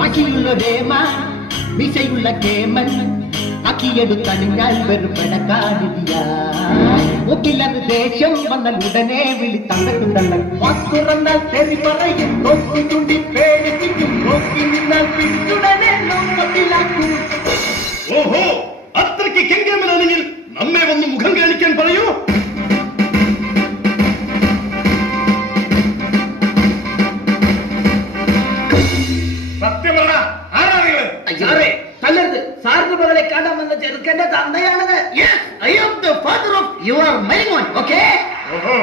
വാശിയുള്ള രേമ വിശയുള്ള കേമൻ അക്കിയെടുത്തണിഞ്ഞാൽ വെറുപെടക്കാതിരിയ ഒക്കില്ലത് ദേഷ്യം വന്നാൽ ഉടനെ വിളി തന്നിട്ടുണ്ടല്ലോ വാക്കുറന്നാൽ തെറി പറയും നോക്കി ചൂണ്ടി പേടിപ്പിക്കും നോക്കി നിന്നാൽ പിന്തുടനെ നോക്കത്തിലാക്കും. ഓഹോ, അത്രയ്ക്ക് കെങ്കേമനാണെങ്കിൽ നമ്മെ വന്ന് മുഖം കാണിക്കാൻ പറയൂ. സത്യം പറ, ആരാണ്? തല്ലരുത്, സാറിന്റെ മകളെ കാണാൻ വന്ന ചെറുക്കന്റെ തന്തയാണത്. I am the father of your മരിമോൻ. ഓക്കേ. ഓഹോ,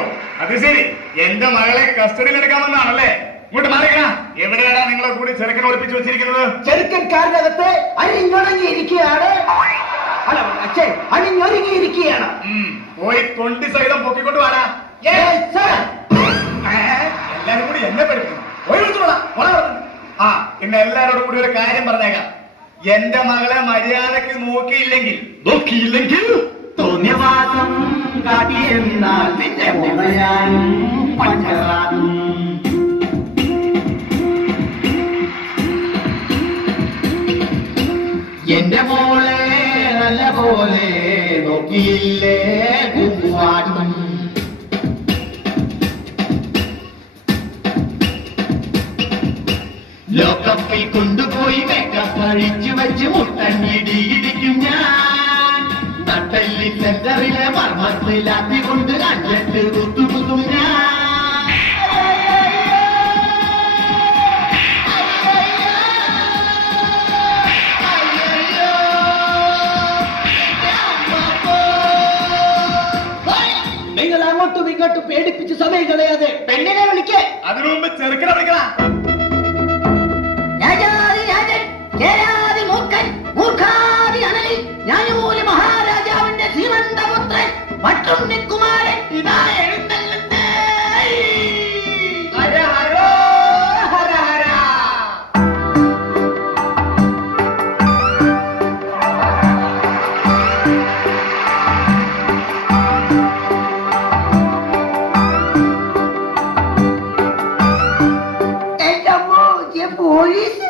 അത് ശരി. എന്റെ മകളെ കസ്റ്റഡിയിൽ എടുക്കാമെന്നാണല്ലേ? ഇങ്ങോട്ട് മാറിക്കണ. എവിടെയാണ് നിങ്ങളെ കൂടി ചെറുക്കനെ ഒളിപ്പിച്ചു വെച്ചിരിക്കുന്നത്? ചെറുക്കൻ കാറിനകത്ത് അഴിഞ്ഞൊടങ്ങിയിരിക്കുകയാണ്. അഴിഞ്ഞൊരുങ്ങിയിരിക്കുകയാണ്. പോയി തൊണ്ടി സഹിതം പൊക്കിക്കൊണ്ട് വാടാ. എല്ലാരും കൂടി എന്നെ പഠിപ്പിക്കണം. ആ, പിന്നെ എല്ലാരോടും കൂടി ഒരു കാര്യം പറഞ്ഞേക്കാം. എന്റെ മകളെ മര്യാദക്ക് നോക്കിയില്ലെങ്കിൽ തോന്നിയവാസം കാട്ടിയെന്നാൽ നിന്റെ മോളയാനും പഞ്ചറാനും. എന്റെ മോളെ നല്ല പോലെ നോക്കിയില്ലേ കുമ്പുവാടും. ലോകപ്പിൽ കൊണ്ടുപോയി മേക്കപ്പ് അഴിച്ചു വെച്ച് മുട്ടഞ്ഞിടിയിടിക്കും ഞാൻ. നട്ടല്ലി സെന്ററിലെ മർമ്മത്തിലാക്കി കൊണ്ട് അഞ്ചെട്ട് കുത്തുകുത്തും ഞാൻ. നിങ്ങൾ അങ്ങോട്ടും ഇങ്ങോട്ടും പേടിപ്പിച്ച് സമയം കളയാതെ പെണ്ണിനെ വിളിക്കേ. അതിനു മുമ്പ് ചെറുക്കനെ വിളിക്കണ. മഹാരാജാവിന്റെ ശ്രീമന്തപുത്രൻ പട്ടുണ്ണിക്കുമാരൻ ഇതാ എഴുന്നള്ളുന്നേ. ഹര ഹരോ ഹര ഹര. പോലീസ്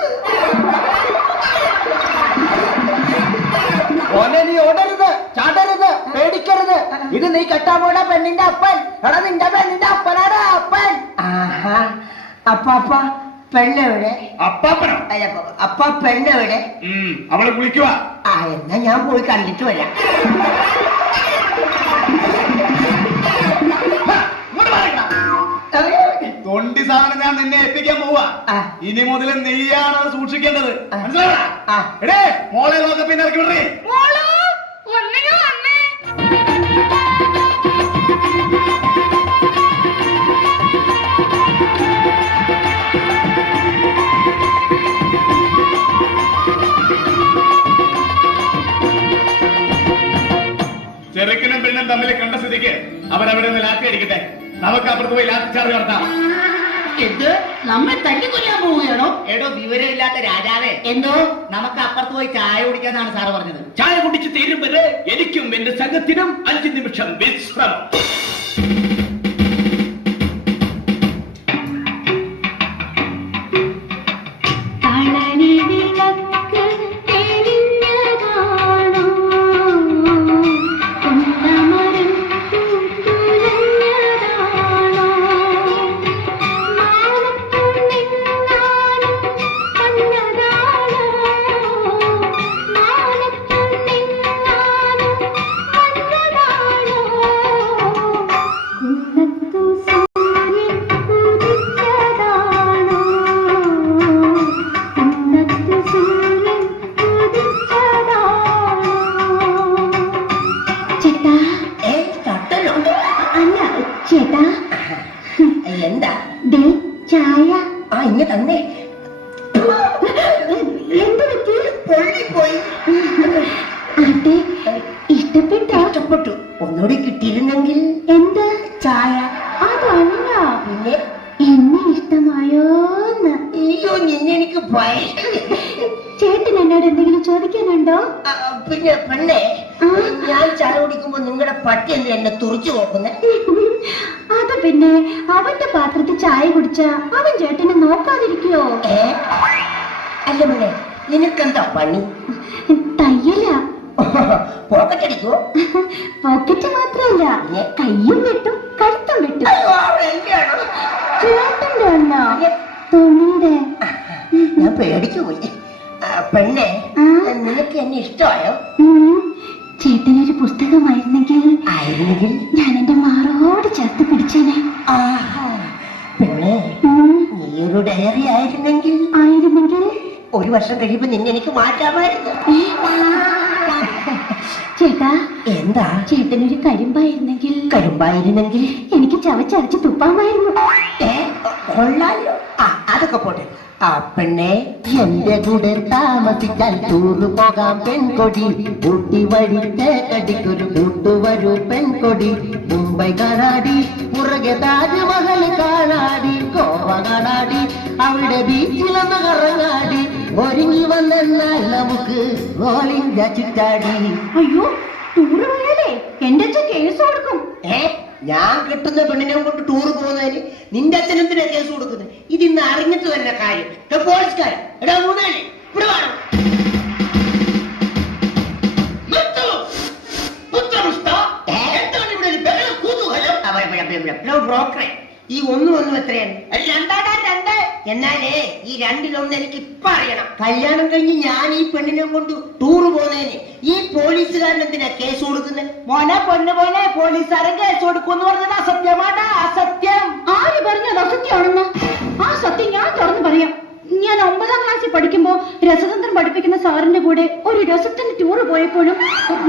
നീ ഓടരുത്, ചാടരുത്, പേടിക്കരുത്. ഇത് നീ കെട്ടാൻ പോണ പെണ്ണിന്റെ അപ്പൻ. എടാ, നിന്റെ പെണ്ണിന്റെ അപ്പനാടാ അപ്പൻ. അപ്പാപ്പ പെണ്ണെവിടെ? അപ്പാപ്പനോ? അപ്പ പെണ്ണെവിടെ? അവളെ വിളിക്കുക. എന്നാ ഞാൻ പോയി കണ്ടിട്ട് വരാം. തൊണ്ടി സാധനം ഞാൻ നിന്നെ എത്തിക്കാൻ പോവാ. ഇനി മുതൽ നീയാണ് സൂക്ഷിക്കേണ്ടത്. മനസ്സിലാവണേ? മോളെ ലോകപ്പിന്നെ ഇറക്കി വിടേ. ചെറുക്കനും പെണ്ണും തമ്മിൽ കണ്ട സ്ഥിതിക്ക് അവരവിടെ നിന്ന് ലാത്തി അടിക്കട്ടെ. നമുക്ക് അപ്പുറത്ത് പോയി ലാത്തി ചാർജ് നടത്താം. എന്ത്, നമ്മെ തല്ലിക്കൊല്ലാൻ പോവുകയാണോ? എടോ, വിവരമില്ലാത്ത രാജാവേ, എന്തോ നമുക്ക് അപ്പുറത്ത് പോയി ചായ കുടിക്കാന്നാണ് സാറ് പറഞ്ഞത്. ചായ കുടിച്ച് തീരും വരെ എനിക്കും എന്റെ സംഘത്തിനും 5 നിമിഷം വിശ്രമം. എന്താ ചായ? ഇങ്ങ തന്നെ. എന്ത് പറ്റി? പൊള്ളിപ്പോയി. ഇഷ്ടപ്പെട്ടു. ഒന്നുകൂടി കിട്ടിയിരുന്നെങ്കിൽ. എന്താ? ചായ. അതല്ല, പിന്നെ എന്നെ ഇഷ്ടമായോന്ന്. അയ്യോ, നിന്നെനിക്ക് ചേട്ടൻ എന്നോട് എന്തെങ്കിലും ചോദിക്കാനുണ്ടോ? പിന്നെ പെണ്ണെ, ഞാൻ ചായ കുടിക്കുമ്പോ നിങ്ങളുടെ പട്ടി എന്ത് എന്നെ തുറച്ചു നോക്കുന്നേ? അത് പിന്നെ അവന്റെ പാത്രത്തിൽ ചായ കുടിച്ച അവൻ ചേട്ടനെ നോക്കാതിരിക്കോ? അല്ല, അല്ല പിന്നെ നിനക്കെന്താ പണി? തയ്യല. പോക്കറ്റ് അടിക്കോ? പോക്കറ്റ് മാത്രമല്ല, കയ്യും വെട്ടും കഴുത്തും വെട്ടും. ചേട്ടന്റെ അണ്ണോ? തുണിയുടെ. ഞാൻ പേടിച്ചു പോയി. പെണ്ണെ, നിനക്ക് എന്നെ ഇഷ്ടമായോ? ചേട്ടനൊരു പുസ്തകമായിരുന്നെങ്കിൽ ഞാൻ എന്റെ മാറോട് ചേർത്ത് പിടിച്ചേനെ. പെണ്ണെ, നീയൊരു ഡയറി ആയിരുന്നെങ്കിൽ ഒരു വർഷം കഴിയുമ്പോ നിന്നെ എനിക്ക് മാറ്റാമായിരുന്നു. ചേട്ടാ, എന്താ? ചേട്ടനൊരു കരിമ്പായിരുന്നെങ്കിൽ എനിക്ക് ചവച്ചരച്ച് തുപ്പാമായിരുന്നു. കൊള്ളാലോ. അതൊക്കെ പോട്ടെ. പെണ്ണെ, എന്റെ കൂടെ താമസിക്കാൻ ടൂറ് പോകാം പെൺകൊടി. ഊട്ടി വഴി തേക്കടിക്കൊരു കൂട്ടുവരൂ പെൺകൊടി. മുംബൈ കാണാടി, പുറകെ താജ്മഹൽ കാണാടി, ഗോവ കാണാടി, അവിടെ ബീച്ചിലൊന്ന് കറങ്ങാടി. ഒരുങ്ങി വന്നാൽ നമുക്ക് ഓൾ ഇന്ത്യ ചുറ്റാടി. അയ്യോ, ടൂറ് പോയാലേ എന്റെ അച്ഛൻ കേസ് കൊടുക്കും. ഞാൻ കിട്ടുന്ന പെണ്ണിനെ കൊണ്ട് ടൂർ പോകുന്നതിന് നിന്റെ അച്ഛൻ എന്തിനാ കേസ് കൊടുക്കുന്നത്? ഇതിന്ന് അറിഞ്ഞിട്ട് തന്നെ കാര്യം. പോലീസുകാരൻ എടാ മൂന്നാലേ ഇവിടെ വേണം. ബ്രോക്കറെ, ഈ ഒന്നും എത്രയാണ്? രണ്ട്. എന്നാലേ ഈ രണ്ടിലൊന്ന് എനിക്ക് ഇപ്പൊ അറിയണം. കല്യാണം കഴിഞ്ഞ് ഞാൻ ഈ പെണ്ണിനെ കൊണ്ട് ടൂറ് പോകുന്നതിന് ഈ പോലീസുകാരൻ എന്തിനാ കേസ് കൊടുക്കുന്നത്? മോനെ പോലീസുകാരൻ കേസ് കൊടുക്കുമെന്ന് പറഞ്ഞത് അസത്യമാണ്. അസത്യം. ആര് പറഞ്ഞത് അസത്യമാണെന്ന്? ആ സത്യം ഞാൻ തുറന്നു പറയാം. ഞാൻ 9ാം ക്ലാസ്സിൽ പഠിക്കുമ്പോ രസതന്ത്രം പഠിപ്പിക്കുന്ന സാറിന്റെ കൂടെ ഒരു രസത്തിന് ടൂറ് പോയപ്പോഴും,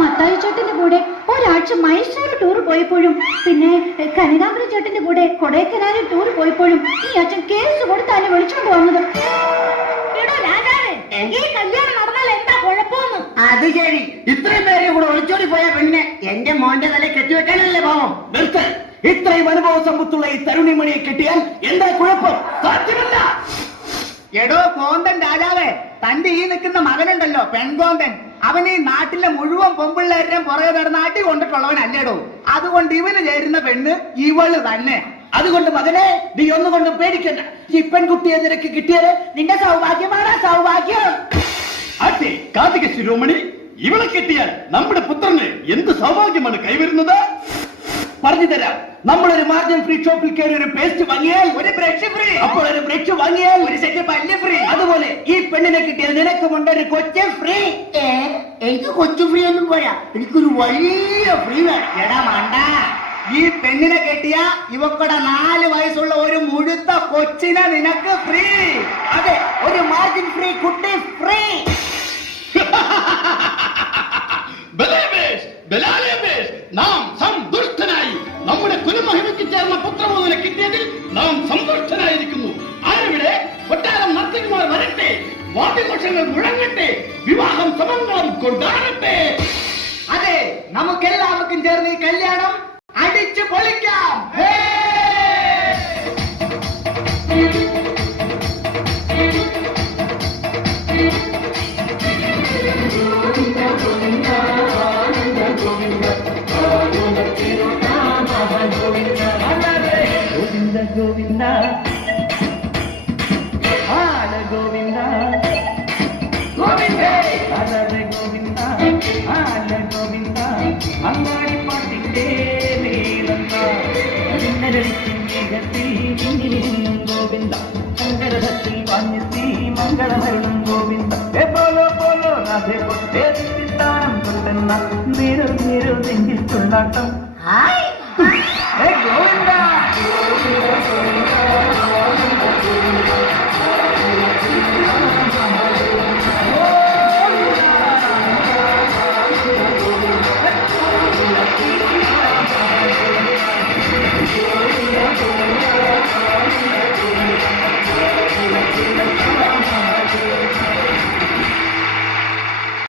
മത്തായി ചേട്ടന്റെ കൂടെ ഒരാഴ്ച മൈസൂർ ടൂറ് പോയപ്പോഴും, പിന്നെ കനകാംബര ചേട്ടന്റെ കൂടെ കൊടൈക്കനാലിൽ ടൂറ് പോയപ്പോഴും ഈ അച്ഛൻ കേസ് കൊടുത്താണ് വിളിച്ചോണ്ട് വന്നത്. ഈ കല്യാണം നടന്നാൽ എന്താ കുഴപ്പമെന്ന്? അത് ശരി, ഇത്രയും പേരെ കൂടെ ഒളിച്ചോടി പോയ പെണ്ണിനെ എന്റെ മോന്റെ തല കെട്ടിവെക്കാനല്ലേ പാവം? ഇത്രയും അനുഭവ സമ്പത്തുള്ള ഈ തരുണിമണിയെ കെട്ടിയാൽ എന്താ കുഴപ്പം? സാധ്യമല്ല. എടോ കോന്തൻ രാജാവേ, തന്റെ ഈ നിൽക്കുന്ന മകനുണ്ടല്ലോ പെൺകോന്തൻ, അവൻ ഈ നാട്ടിലെ മുഴുവൻ പെമ്പിള്ളേരുടെയും പുറകെ നടന്ന് അടി കൊണ്ടിട്ടുള്ളവനല്ലേടോ. അതുകൊണ്ട് ഇവന് ചേരുന്ന പെണ്ണ് ഇവള് തന്നെ. അതുകൊണ്ട് മകനെ, നീ ഒന്നുകൊണ്ട് പേടിക്കണ്ട. ഈ പെൺകുട്ടിയെ നിനക്ക് കിട്ടിയത് നിന്റെ സൗഭാഗ്യമാണ്. സൗഭാഗ്യം. അതെ കാർത്തിക ശിരോമണി, ഇവളെ കിട്ടിയാൽ നമ്മുടെ പുത്രന് എന്ത് സൗഭാഗ്യമാണ് കൈവരുന്നത്? പറഞ്ഞു തരാം. നമ്മളൊരു മാർജിൻ ഫ്രീ ഷോപ്പിൽ കയറി ഒരു പേസ്റ്റ് വാങ്ങിയാൽ ഒരു ബ്രഷ് ഫ്രീ. അപ്പോൾ ഒരു ബ്രഷ് വാങ്ങിയാൽ ഒരു സെറ്റ് പല്ല് ഫ്രീ. അതുപോലെ ഈ പെണ്ണിനെ കിട്ടിയാൽ നിനക്കുമുണ്ട് ഒരു കൊച്ചു ഫ്രീ. എനിക്ക് കൊച്ചു ഫ്രീ ഒന്നും പോരാ, എനിക്കൊരു വലിയ ഫ്രീ വേണം. എടാ മണ്ട, ഈ പെണ്ണിനെ കെട്ടിയ ഇവക്കടെ 4 വയസ്സുള്ള ഒരു മുഴുത്ത കൊച്ചിനെ നിനക്ക് ഫ്രീ. അതെ, ഒരു മാർജിൻ ഫ്രീ കുട്ടി ഫ്രീ. നാം സന്തുഷ്ടനായി. നമ്മുടെ കുലമഹിമയ്ക്ക് ചേർന്ന പുത്രമോദനെ കിട്ടിയതിൽ നാം സന്തുഷ്ടനായിരിക്കുന്നു. ആരവിടെ? കൊട്ടാരം നർത്തകിമാർ വരട്ടെ, വാദ്യഘോഷങ്ങൾ മുഴങ്ങട്ടെ, വിവാഹം സമംഗളം കൊണ്ടാടട്ടെ. അതെ, നമുക്കെല്ലാവർക്കും ചേർന്ന് ഈ കല്യാണം അടിച്ചു പൊളിക്കാം. ഗോവിന്ദ ആല ഗോവിന്ദ ഗോവിന്ദേ അലറെ ഗോവിന്ദ ആല ഗോവിന്ദ അങ്ങാടി പാട്ടിന്റെ നീലന്ത ഗോവിന്ദ ശങ്കരത്തിൽ വാഞ്ഞെത്തി മംഗളമരണം ഗോവിന്ദ പോലോ പോലോ രാധേ സ്ഥാനം കൊണ്ടെന്ന നീരു നീരു നെഞ്ചിൽ കൊണ്ടാട്ടം